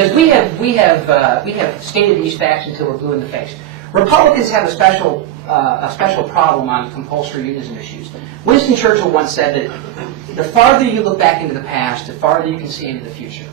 have stated these facts until we're blue in the face. Republicans have a special problem on compulsory unionism issues. Winston Churchill once said that the farther you look back into the past, the farther you can see into the future.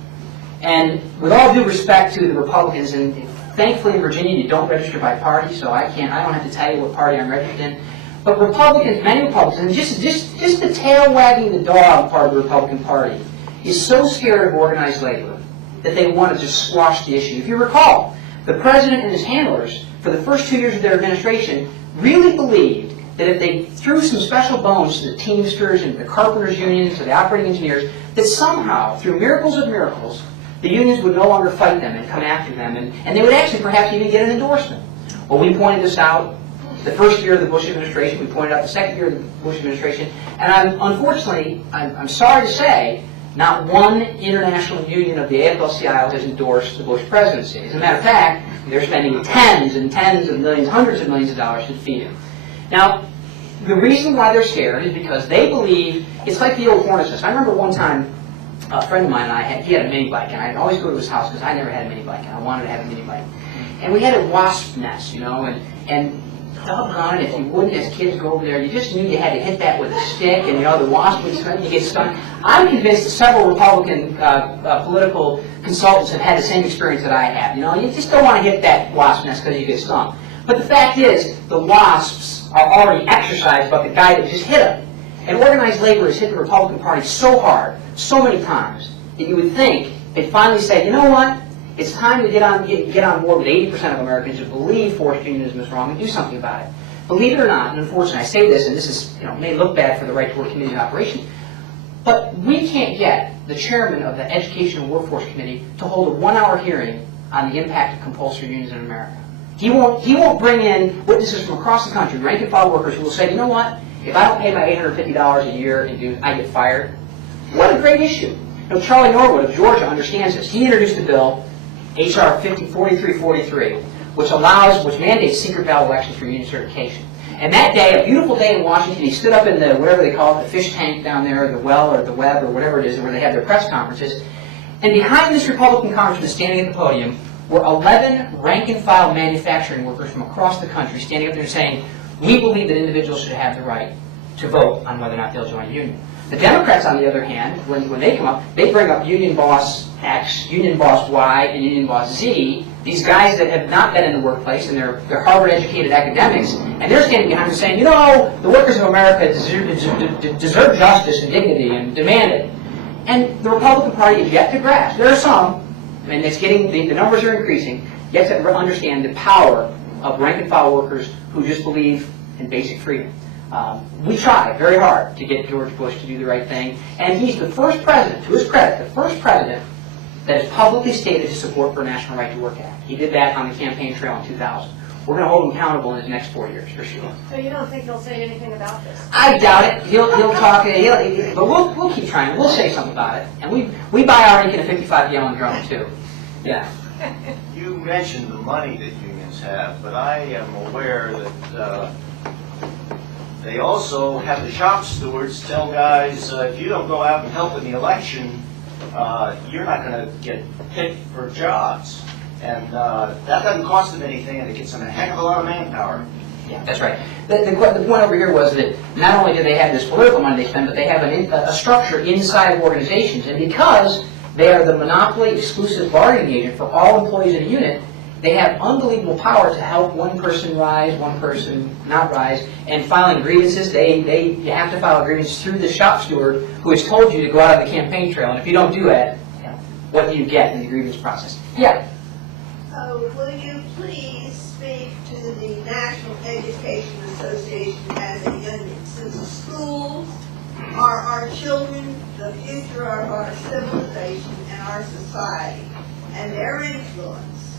And with all due respect to the Republicans, and thankfully in Virginia you don't register by party, so I don't have to tell you what party I'm registered in. But Republicans, many Republicans, and just the tail wagging the dog part of the Republican Party is so scared of organized labor that they want to just squash the issue. If you recall, the president and his handlers, for the first 2 years of their administration, really believed that if they threw some special bones to the Teamsters and the Carpenters unions, to the operating engineers, that somehow, through miracles of miracles, the unions would no longer fight them and come after them, and they would actually perhaps even get an endorsement. Well, we pointed this out the first year of the Bush administration, we pointed out the second year of the Bush administration, and unfortunately, I'm sorry to say, not one international union of the AFL-CIO has endorsed the Bush presidency. As a matter of fact, they're spending tens and tens of millions, hundreds of millions of dollars to defeat him. Now, the reason why they're scared is because they believe, it's like the old Hornets nest. I remember one time, a friend of mine and I, he had a mini bike, and I'd always go to his house because I never had a mini bike, and I wanted to have a mini bike. And we had a wasp nest, and doggone it, if you wouldn't, as kids go over there, you just knew you had to hit that with a stick, and the wasp would sting, you get stung. I'm convinced that several Republican political consultants have had the same experience that I have. You just don't want to hit that wasp nest because you get stung. But the fact is, the wasps are already exercised about the guy that just hit them. And organized labor has hit the Republican Party so hard, so many times, that you would think they'd finally say, you know what, it's time to get on board with 80% of Americans who believe forced unionism is wrong and do something about it. Believe it or not, and unfortunately I say this, and this is, may look bad for the Right to Work Committee in operation, but we can't get the chairman of the Education and Workforce Committee to hold a 1-hour hearing on the impact of compulsory unions in America. He won't bring in witnesses from across the country, rank and file workers who will say, you know what, if I don't pay my $850 a year in dues, I get fired. What a great issue. Charlie Norwood of Georgia understands this. He introduced a bill, H.R. 4343, which mandates secret ballot elections for union certification. And that day, a beautiful day in Washington, he stood up in the, whatever they call it, the fish tank down there, the well or the web or whatever it is, where they have their press conferences. And behind this Republican congressman standing at the podium were 11 rank-and-file manufacturing workers from across the country standing up there saying, we believe that individuals should have the right to vote on whether or not they'll join a union. The Democrats, on the other hand, when they come up, they bring up union boss X, union boss Y, and union boss Z, these guys that have not been in the workplace, and they're Harvard-educated academics, and they're standing behind them saying, the workers of America deserve justice and dignity and demand it. And the Republican Party is yet to grasp. There are some, and it's getting, the numbers are increasing, yet to understand the power of rank-and-file workers who just believe in basic freedom. We tried very hard to get George Bush to do the right thing, and he's the first president, to his credit, the first president that has publicly stated his support for a National Right to Work Act. He did that on the campaign trail in 2000. We're going to hold him accountable in his next 4 years, for sure. So you don't think he'll say anything about this? I doubt it. He'll talk, but we'll keep trying. We'll say something about it. And we buy our ink in a 55-gallon drum, too. Yeah. You mentioned the money that unions have, but I am aware that they also have the shop stewards tell guys, if you don't go out and help in the election, you're not going to get picked for jobs. And that doesn't cost them anything, and it gets them a heck of a lot of manpower. Yeah, that's right. The point over here was that not only do they have this political money they spend, but they have a structure inside of organizations. And because they are the monopoly exclusive bargaining agent for all employees in a unit, they have unbelievable power to help one person rise, one person not rise. And filing grievances, you have to file grievances through the shop steward who has told you to go out on the campaign trail. And if you don't do that, what do you get in the grievance process? Yeah. Will you please speak to the National Education Association as a union? Since the schools are our children, the future of our civilization and our society, and their influence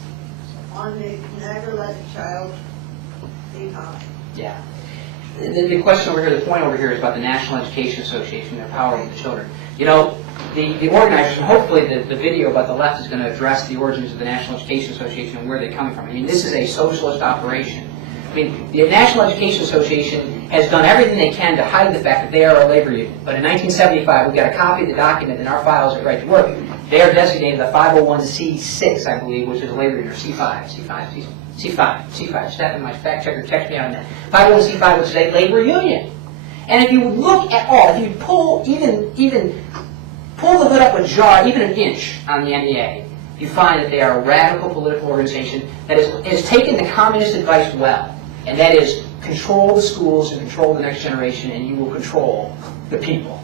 on the never let a child be behind. Yeah. The question over here, the point over here is about the National Education Association, their power over the children. The organizers, and hopefully the video about the left is going to address the origins of the National Education Association and where they're coming from. I mean, this is a socialist operation. I mean, the National Education Association has done everything they can to hide the fact that they are a labor union. But in 1975, we got a copy of the document in our files at Right to Work. They are designated a 501c6, I believe, which is a labor union, or C5. Stephen, my fact checker, text me on that. 501c5, which is a labor union. And if you look at all, if you pull even pull the hood up a jar, even an inch on the NEA, you find that they are a radical political organization that has taken the communist advice well, and that is control the schools and control the next generation, and you will control the people.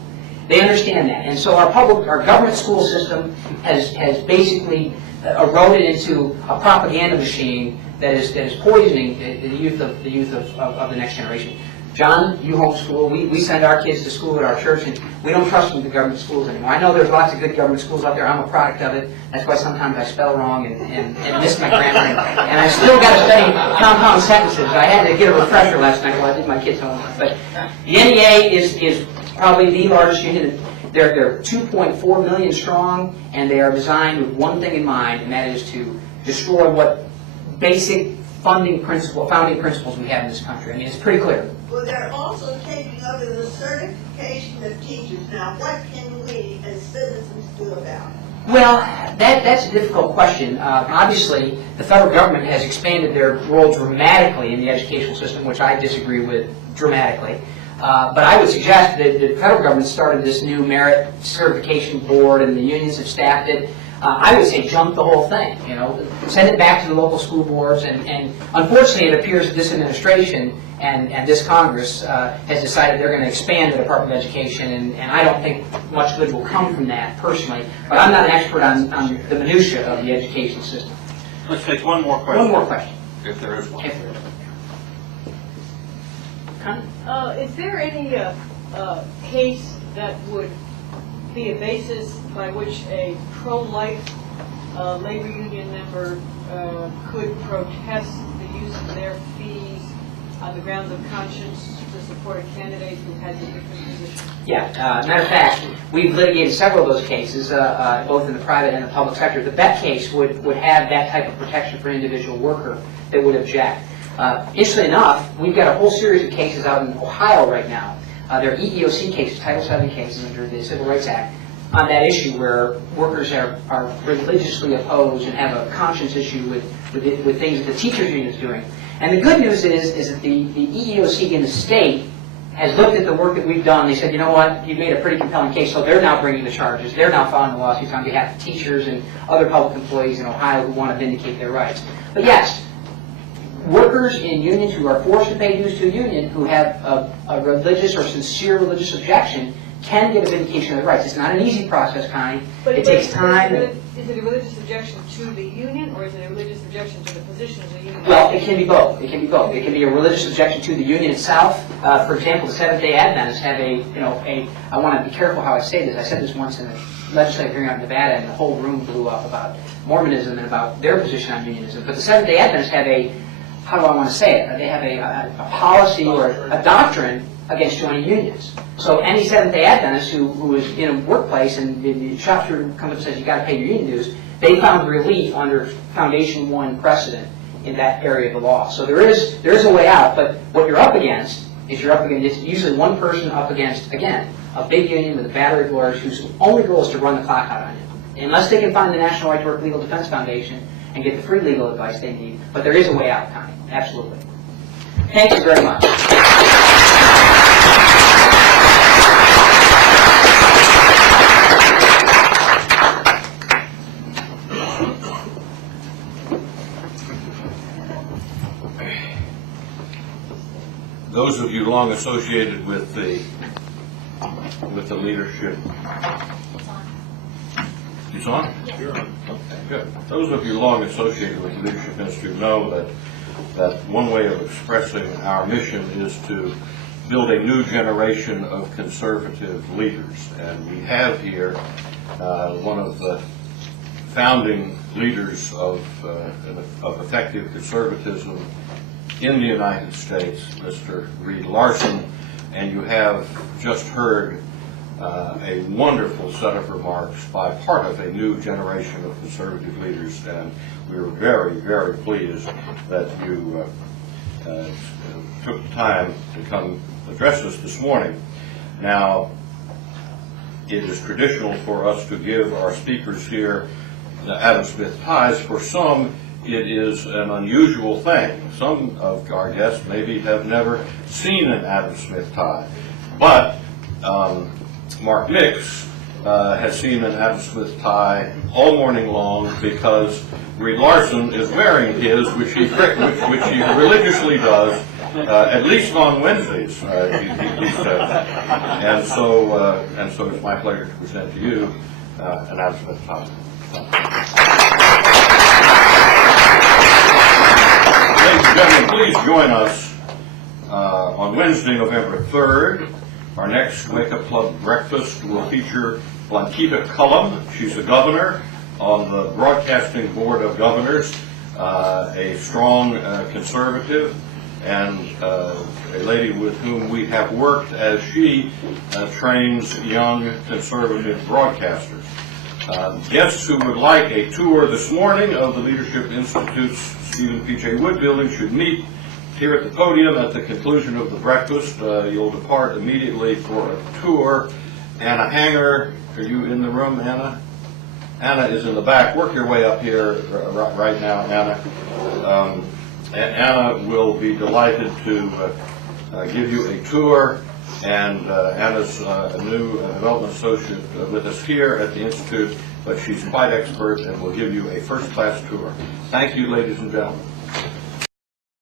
They understand that, and so our government school system has basically eroded into a propaganda machine that is poisoning the youth of the next generation. John, you homeschool. We send our kids to school at our church, and we don't trust them to government schools anymore. I know there's lots of good government schools out there. I'm a product of it. That's why sometimes I spell wrong and miss my grammar. And I still got to study compound sentences. I had to get a refresher last night while I did my kids' homework. But the NEA is probably the largest union. They're 2.4 million strong, and they are designed with one thing in mind, and that is to destroy what basic founding principles we have in this country. I mean, it's pretty clear. Well, they're also taking over the certification of teachers. Now, what can we as citizens do about it? Well, that's a difficult question. Obviously, the federal government has expanded their role dramatically in the educational system, which I disagree with dramatically. But I would suggest that the federal government started this new merit certification board, and the unions have staffed it. I would say jump the whole thing, send it back to the local school boards, and unfortunately it appears that this administration and this Congress has decided they're going to expand the Department of Education, and I don't think much good will come from that personally, but I'm not an expert on the minutia of the education system. Let's take one more question. One more question. If there is one. If there is one. Is there any case that would be a basis by which a pro-life labor union member could protest the use of their fees on the grounds of conscience to support a candidate who has a different position? Yeah, matter of fact, we've litigated several of those cases, both in the private and the public sector. The BET case would have that type of protection for an individual worker that would object. Interestingly enough, we've got a whole series of cases out in Ohio right now. They're EEOC cases, Title VII cases under the Civil Rights Act, on that issue where workers are religiously opposed and have a conscience issue with things that the teachers union is doing. And the good news is that the EEOC in the state has looked at the work that we've done. They said, you know what, you've made a pretty compelling case, so they're now bringing the charges. They're now filing the lawsuits on behalf of teachers and other public employees in Ohio who want to vindicate their rights. But yes, workers in unions who are forced to pay dues to a union who have a religious or sincere religious objection can get a vindication of their rights. It's not an easy process, Connie. It takes time. Is it a religious objection to the union, or is it a religious objection to the position of the union? Well, it can be both. It can be both. It can be a religious objection to the union itself. For example, the Seventh-day Adventists have I want to be careful how I say this. I said this once in a legislative hearing out in Nevada, and the whole room blew up about Mormonism and about their position on unionism. But the Seventh-day Adventists have how do I want to say it? They have a policy or a doctrine against joining unions. So any Seventh-day Adventist who is in a workplace and the shopkeeper comes up and says, you got to pay your union dues, they found relief under Foundation 1 precedent in that area of the law. So there is a way out, but what you're up against is it's usually one person up against, again, a big union with a battery of lawyers whose only goal is to run the clock out on you. Unless they can find the National Right to Work Legal Defense Foundation and get the free legal advice they need. But there is a way out, Connie. Absolutely. Thank you very much. Those of you long associated with the leadership. It's on? Yes. Okay, good. Those of you long associated with the Leadership Institute know that one way of expressing our mission is to build a new generation of conservative leaders. And we have here one of the founding leaders of effective conservatism in the United States, Mr. Reed Larson, and you have just heard a wonderful set of remarks by part of a new generation of conservative leaders, and we were very, very pleased that you took the time to come address us this morning. Now, it is traditional for us to give our speakers here Adam Smith ties. For some, it is an unusual thing. Some of our guests maybe have never seen an Adam Smith tie, but Mark Mix has seen an Adam Smith tie all morning long because Reed Larson is wearing his, which he religiously does, at least on Wednesdays, he says. And so it's my pleasure to present to you an Adam Smith tie. Ladies and gentlemen, please join us on Wednesday, November 3rd. Our next Wake Up Club breakfast will feature Blanquita Cullum. She's a governor on the Broadcasting Board of Governors, a strong conservative, and a lady with whom we have worked as she trains young conservative broadcasters. Guests who would like a tour this morning of the Leadership Institute's Stephen P.J. Wood building should meet here at the podium at the conclusion of the breakfast. You'll depart immediately for a tour. Anna Hanger, are you in the room, Anna? Anna is in the back. Work your way up here right now, Anna. And Anna will be delighted to give you a tour And Anna's a new development associate with us here at the Institute, but she's quite expert and will give you a first-class tour. Thank you, ladies and gentlemen.